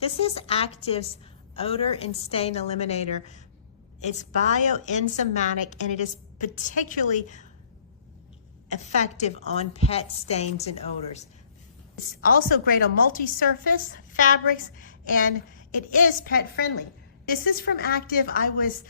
This is Active's Odor and Stain Eliminator. It's bioenzymatic and it is particularly effective on pet stains and odors. It's also great on multi-surface fabrics and it is pet friendly. This is from Active. I was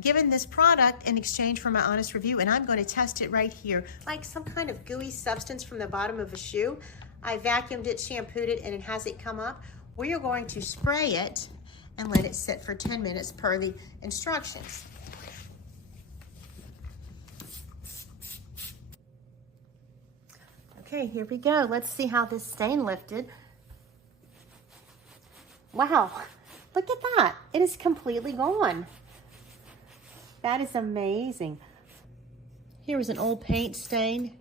given this product in exchange for my honest review and I'm going to test it right here. Like some kind of gooey substance from the bottom of a shoe. I vacuumed it, shampooed it, and it hasn't come up. We are going to spray it and let it sit for 10 minutes per the instructions. Okay, here we go. Let's see how this stain lifted. Wow, look at that. It is completely gone. That is amazing. Here is an old paint stain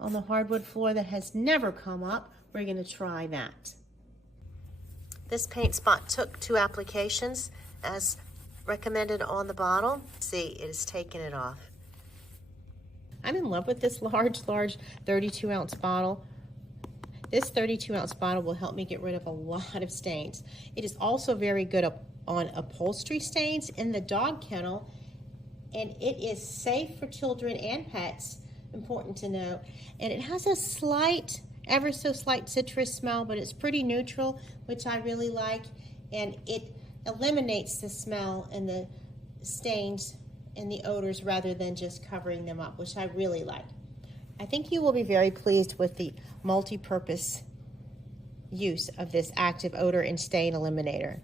on the hardwood floor that has never come up. We're gonna try that. This paint spot took 2 applications as recommended on the bottle. See, it has taken it off. I'm in love with this large 32-ounce bottle. This 32-ounce bottle will help me get rid of a lot of stains. It is also very good on upholstery stains in the dog kennel, and it is safe for children and pets, important to know. And it has a slight, ever so slight citrus smell, but it's pretty neutral, which I really like, and it eliminates the smell and the stains and the odors rather than just covering them up, which I really like. I think you will be very pleased with the multi-purpose use of this Active Odor and Stain Eliminator.